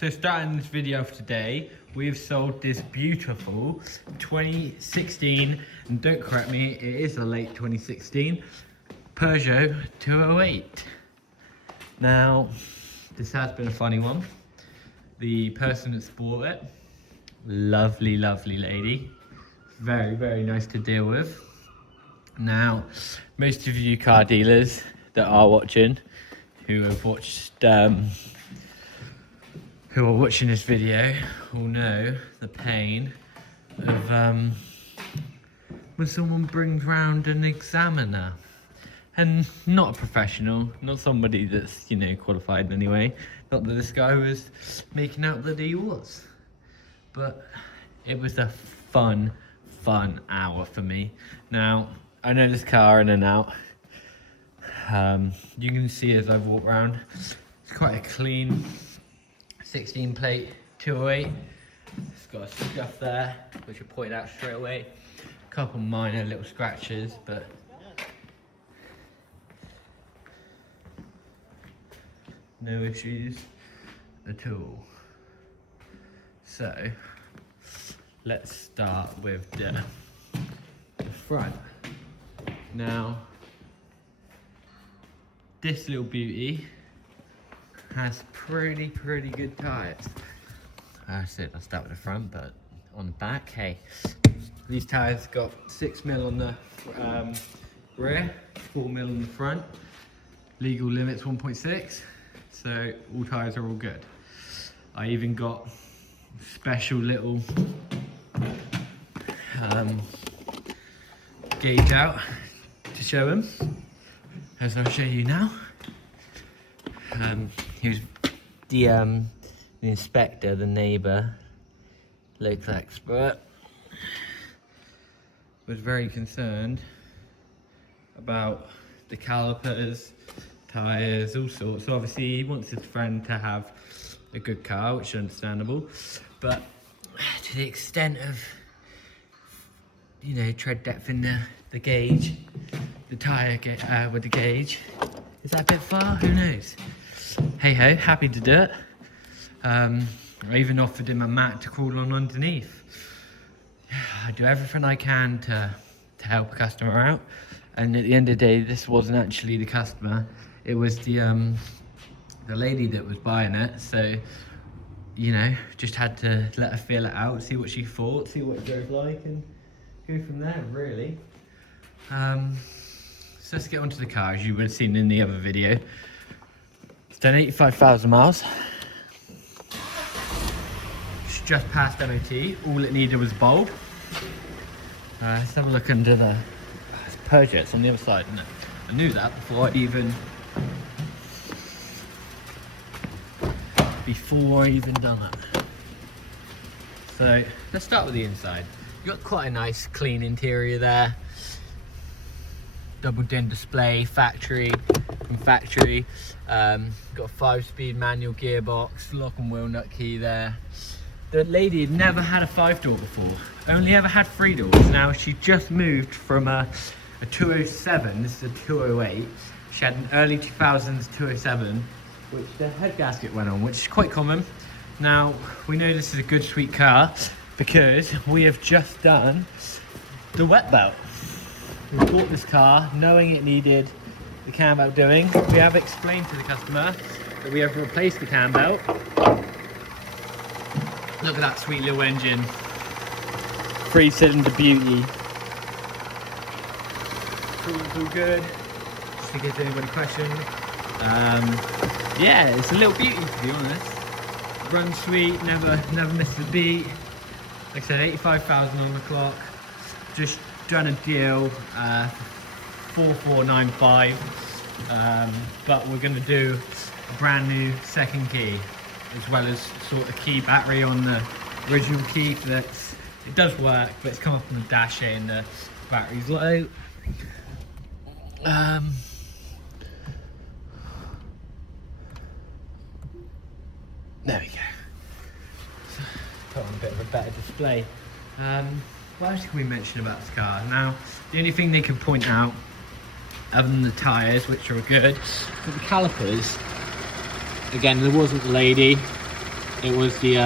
So starting this video of today, we've sold this beautiful 2016, and don't correct me, it is a late 2016, Peugeot 208. Now, this has been a funny one. The person that's bought it, lovely, lovely lady. Very, very nice to deal with. Now, most of you car dealers that are watching, who have watched, who are watching this video, will know the pain of when someone brings round an examiner, and not a professional, not somebody that's, you know, qualified in any way. Not that this guy was making out that he was, but it was a fun hour for me. Now, I know this car in and out. You can see as I walk around, it's quite a clean 16 plate 208. It's got a scuff there, which I pointed out straight away. A couple minor little scratches, but no issues at all. So, let's start with the front. Now, this little beauty has pretty good tyres. I said I'll start with the front, but on the back, hey, these tyres got 6mm on the rear, 4mm on the front. Legal limit's 1.6, so all tyres are all good. I even got special little gauge out to show him, as I'll show you now. He was the inspector, the neighbour, local expert, was very concerned about the calipers, tyres, all sorts. So obviously he wants his friend to have a good car, which is understandable, but to the extent of, you know, tread depth in the gauge, the tyre with the gauge, is that a bit far? Who knows? Hey ho, happy to do it. I even offered him a mat to crawl on underneath. I do everything I can to help a customer out, and at the end of the day, this wasn't actually the customer. It was the lady that was buying it. So, you know, just had to let her feel it out, see what she thought, see what it drove like, and go from there, really. So let's get onto the car. As you would have seen in the other video, it's done 85,000 miles. It's just passed MOT. All it needed was a bulb. Let's have a look under the Peugeot. It's on the other side, isn't it? I knew that before I even done it. So let's start with the inside. You've got quite a nice clean interior there. Double din display, factory, from factory. Got a 5-speed manual gearbox, lock and wheel nut key there. The lady had never had a 5-door before, only ever had 3 doors. Now she just moved from a 207, this is a 208. She had an early 2000s 207, which the head gasket went on, which is quite common. Now, we know this is a good sweet car because we have just done the wet belt. We bought this car knowing it needed the cam belt doing. We have explained to the customer that we have replaced the cam belt. Look at that sweet little engine. 3-cylinder beauty. It's all good. Just in case anybody questioned. Yeah, it's a little beauty, to be honest. Runs sweet, never misses a beat. Like I said, 85,000 on the clock. Just done a deal, 4495, but we're going to do a brand new second key, as well as sort of key battery on the original key. It does work, but it's come up on the dash saying the battery's low. There we go. Put on a bit of a better display. What else can we mention about this car? Now, the only thing they can point out, other than the tyres, which are good, but the calipers, again, there wasn't the lady, it was the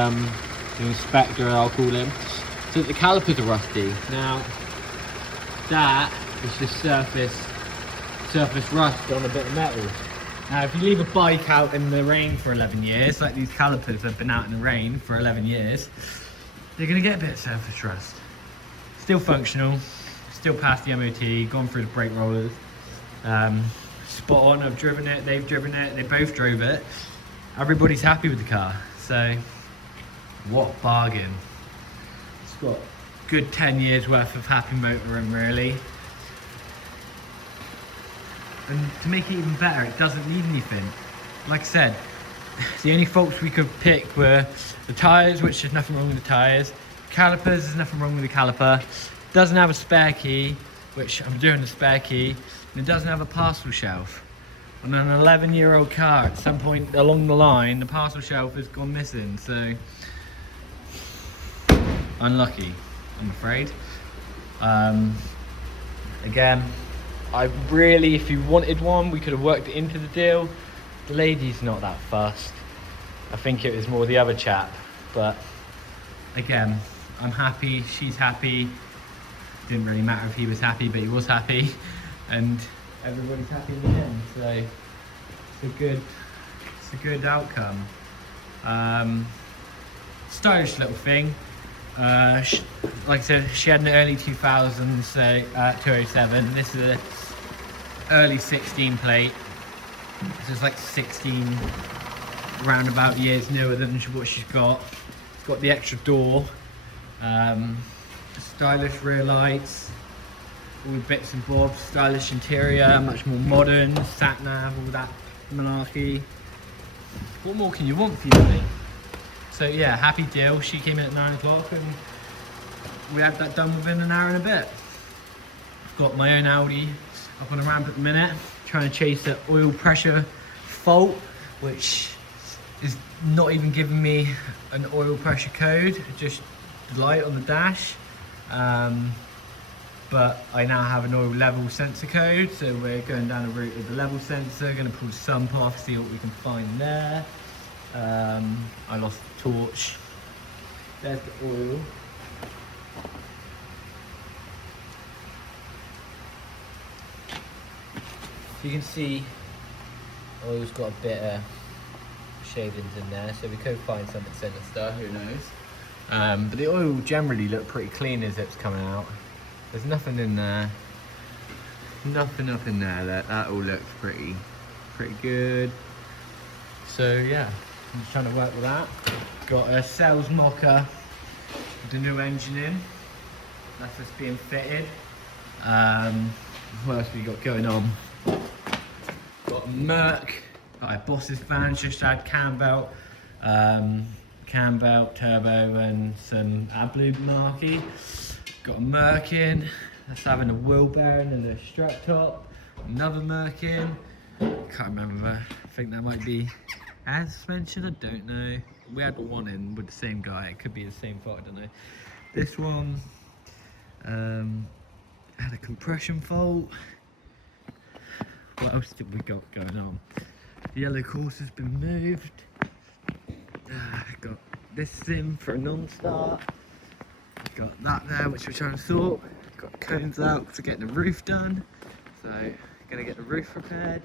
inspector, I'll call him. So the calipers are rusty. Now, that is just surface rust on a bit of metal. Now, if you leave a bike out in the rain for 11 years, like these calipers have been out in the rain for 11 years, they're gonna get a bit of surface rust. Still functional, still past the MOT, gone through the brake rollers. Spot on, I've driven it, they've driven it, they both drove it. Everybody's happy with the car, so what a bargain. It's got good 10 years worth of happy motoring, really. And to make it even better, it doesn't need anything. Like I said, the only faults we could pick were the tyres, which there's nothing wrong with the tyres. Calipers, there's nothing wrong with the caliper. Doesn't have a spare key, which I'm doing a spare key. And it doesn't have a parcel shelf. On an 11-year-old car, at some point along the line, the parcel shelf has gone missing, so unlucky, I'm afraid. Again, if you wanted one, we could have worked it into the deal. The lady's not that fussed. I think it was more the other chap, but again, I'm happy, she's happy. Didn't really matter if he was happy, but he was happy, and everybody's happy in the end, so it's a good outcome. Stylish little thing. Like I said, she had an early 2000s, so 207. This is a early 16 plate. This is like 16 roundabout years newer than what she's got. It's got the extra door, stylish rear lights, all the bits and bobs, stylish interior, much more modern, sat nav, all that malarkey. What more can you want for your money? So yeah, happy deal. She came in at 9 o'clock and we had that done within an hour and a bit. I've got my own Audi up on the ramp at the minute, trying to chase the oil pressure fault, which is not even giving me an oil pressure code, just the light on the dash. But I now have an oil level sensor code, so we're going down the route of the level sensor, going to pull the sump off, see what we can find there. I lost the torch. There's the oil. You can see oil's got a bit of shavings in there, so we could find something sinister, who knows. But the oil generally looked pretty clean as it's coming out. There's nothing in there, nothing up in there. That all looks pretty good. So yeah, I'm just trying to work with that. Got a sales mocker with the new engine in. That's just being fitted. What else we got going on? Got a Merc, got a Boss's van, just had cam belt, turbo, and some AdBlue marquee. Got a Merc in, that's having a wheel bearing and a strut top. Another Merc in, can't remember, I think that might be air suspension, I don't know. We had one in with the same guy, it could be the same fault, I don't know. This one had a compression fault. What else did we got going on? The yellow Corsa's been moved. Got this in for a non-start. Got that there, which we're trying to sort. Got cones out to get the roof done. So, gonna get the roof repaired.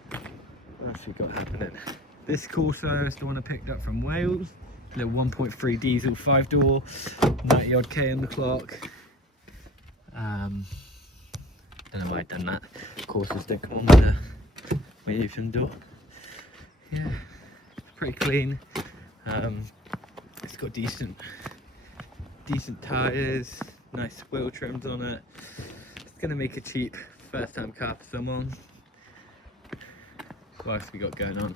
What else we got happening? This Corsa is the one I picked up from Wales. Little 1.3 diesel 5-door, 90 odd K on the clock. Don't know why I've done that. Corsas don't come on with my open door. Yeah, pretty clean. It's got decent tyres, nice wheel trims on it. It's gonna make a cheap first time car for someone. What else we got going on?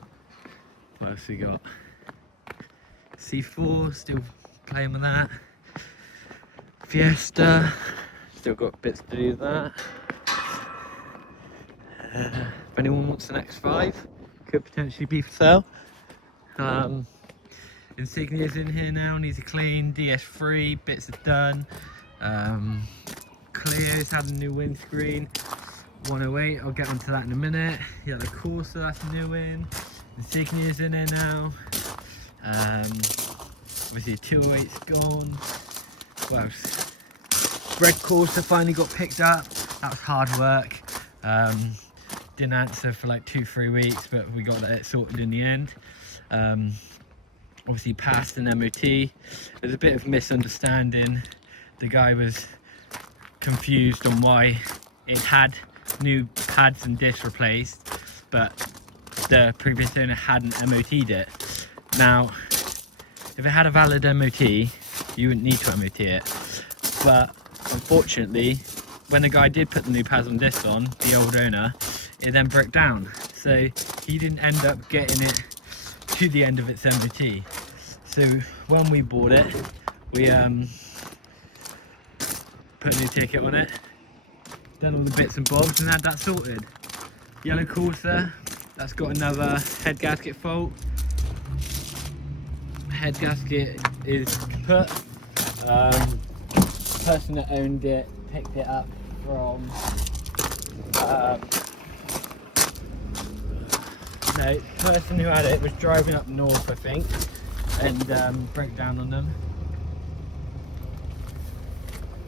What else we got? C4, still playing with that. Fiesta, still got bits to do with that. If anyone wants an X5, could potentially be for sale. Insignia's in here now, needs a clean. DS3, bits are done. Clio's had a new windscreen. 108, I'll get onto that in a minute. Yeah, the Corsa, that's new in. Insignia's in here now. Obviously 208's gone. What else? Red Corsa finally got picked up. That was hard work. Didn't answer for like 2-3 weeks, but we got it sorted in the end. Obviously passed an MOT. There's a bit of misunderstanding. The guy was confused on why it had new pads and discs replaced, but the previous owner hadn't MOT'd it. Now, if it had a valid MOT, you wouldn't need to MOT it. But unfortunately, when the guy did put the new pads and discs on, the old owner, it then broke down. So he didn't end up getting it to the end of its MOT. So when we bought it, we put a new ticket on it, done all the bits and bobs and had that sorted. Yellow Corsa, that's got another head gasket fault. Head gasket is kaput. Person that owned it picked it up from no, the person who had it was driving up north, I think, and broke down on them.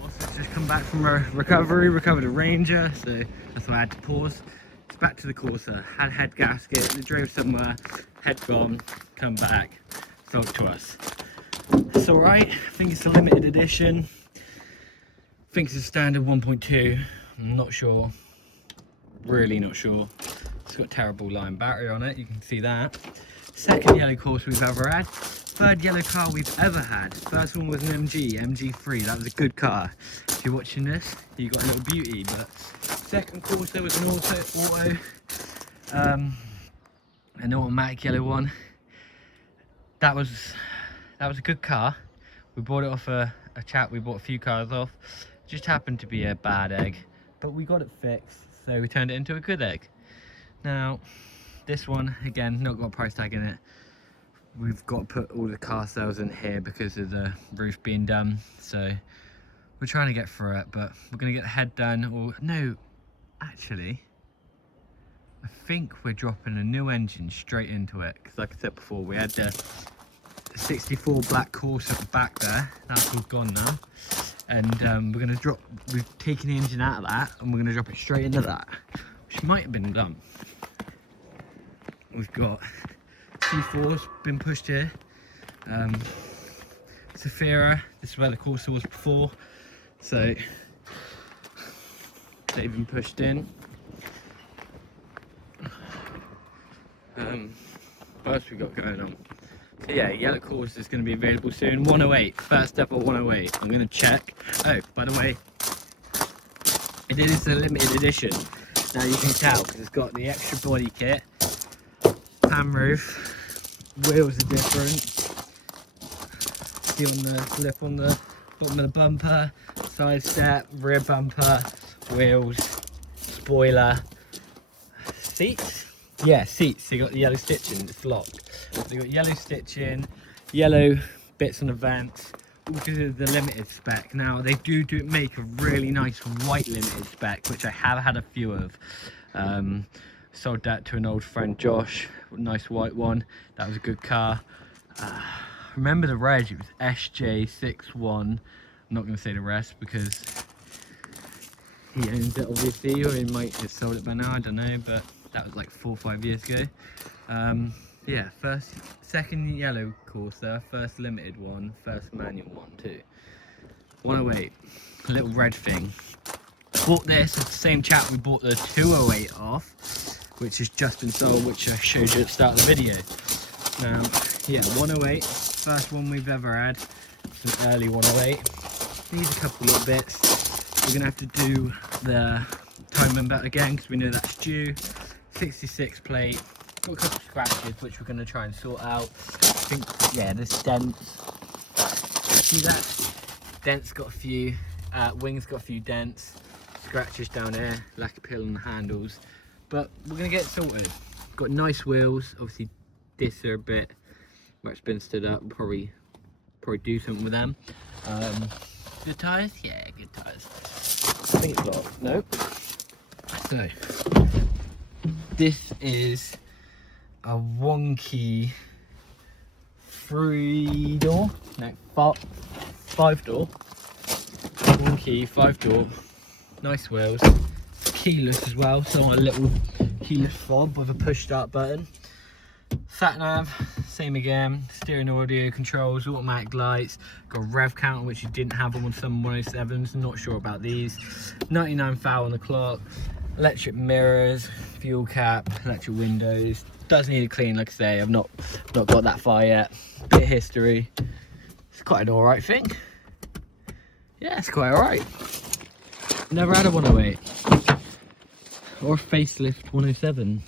Also just come back from a recovered a Ranger, so that's why I had to pause. It's back to the Corsa, had a head gasket, we drove somewhere, head gone, come back, sold to us. It's alright, I think it's a limited edition. I think it's a standard 1.2, I'm not sure, really not sure. It's got a terrible line battery on it, you can see that. Second yellow Corsa we've ever had. Third yellow car we've ever had. First one was an MG3, that was a good car. If you're watching this, you got a little beauty, but second Corsa was an an automatic yellow one. That was a good car. We bought it off a chap we bought a few cars off. Just happened to be a bad egg, but we got it fixed, so we turned it into a good egg. Now, this one, again, not got a price tag in it. We've got to put all the car sales in here because of the roof being done. So we're trying to get through it, but we're going to get the head done. Or no, actually, I think we're dropping a new engine straight into it. Because like I said before, we had the 64 black Corsa at the back there. That's all gone now. And we've taken the engine out of that and we're going to drop it straight into that, which might have been done. We've got C4's been pushed here. Zafira, this is where the Corsa was before, so they've been pushed in. What else we got going on? So yeah, yellow Corsa is going to be available soon. 108, first ever 108. I'm going to check. Oh, by the way, it is a limited edition. Now you can tell because it's got the extra body kit. Pan roof, wheels are different. See on the flip on the bottom of the bumper, side step, rear bumper, wheels, spoiler, seats. Yeah, seats. So you got the yellow stitching. It's locked. So you got yellow stitching, yellow bits on the vents, all because of the limited spec. Now they do make a really nice white limited spec, which I have had a few of. Sold that to an old friend, Josh. Nice white one. That was a good car. Remember the reg, it was SJ61. I'm not going to say the rest because he owns it obviously, or he might have sold it by now, I don't know, but that was like 4 or 5 years ago. Yeah, second yellow Corsa, first limited one, first manual one too. 108, a little red thing. Bought this at the same chap we bought the 208 off, which has just been sold, which I showed you at the start of the video. Yeah, 108, first one we've ever had. It's an early 108. Needs a couple little bits. We're gonna have to do the timing belt again because we know that's due. 66 plate. Got a couple of scratches which we're gonna try and sort out. I think, yeah, this dent. See that? Dent's got a few. Wing's got a few dents. Scratches down there. Lack of peel on the handles. But we're gonna get it sorted. Got nice wheels. Obviously, this are a bit where it's been stood up. We'll probably do something with them. Good tyres? Yeah, good tyres. I think it's locked. Nope. So, this is a wonky 5 door, one key, 5 door, nice wheels, keyless as well, so on a little keyless fob with a push start button. Sat nav, same again, steering audio controls, automatic lights, got a rev counter which you didn't have on some 107s, not sure about these. 99 foul on the clock, electric mirrors, fuel cap, electric windows. Does need a clean, like I say, I've not got that far yet. Bit of history, it's quite an alright thing. Yeah, it's quite alright. Never had a 108 or a facelift 107.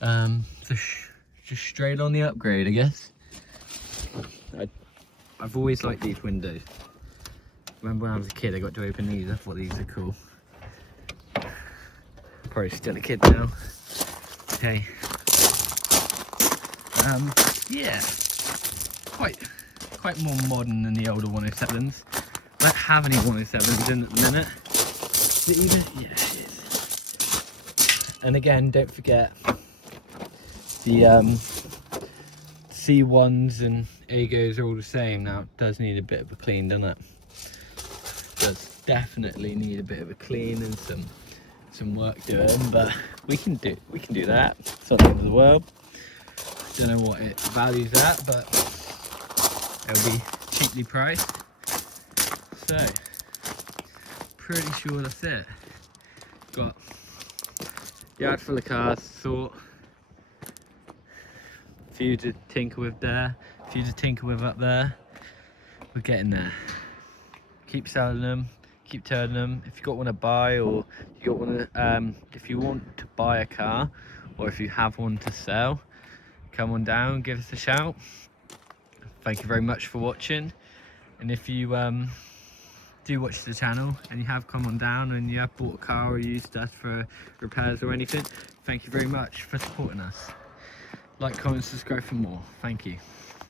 So just straight on the upgrade, I guess. I've always liked these windows. Remember when I was a kid, I got to open these. I thought these are cool. Probably still a kid now. Okay. Yeah, quite more modern than the older 107s. I don't have any 107s in at the minute. But even, yeah, it is. And again, don't forget the C1s and Agos are all the same now. It does need a bit of a clean, doesn't it? Does definitely need a bit of a clean and some work doing, but we can do that. It's not the end of the world. Don't know what it values at, but it'll be cheaply priced. So pretty sure that's it. Got yard full of cars to sort, a few to tinker with there, a few to tinker with up there. We're getting there. Keep selling them, keep turning them. If you got one to buy, or you got one to, if you want to buy a car, or if you have one to sell, come on down, give us a shout. Thank you very much for watching. And if you do watch the channel and you have come on down and you have bought a car or used us for repairs or anything, thank you very much for supporting us. Like, comment, subscribe for more. Thank you.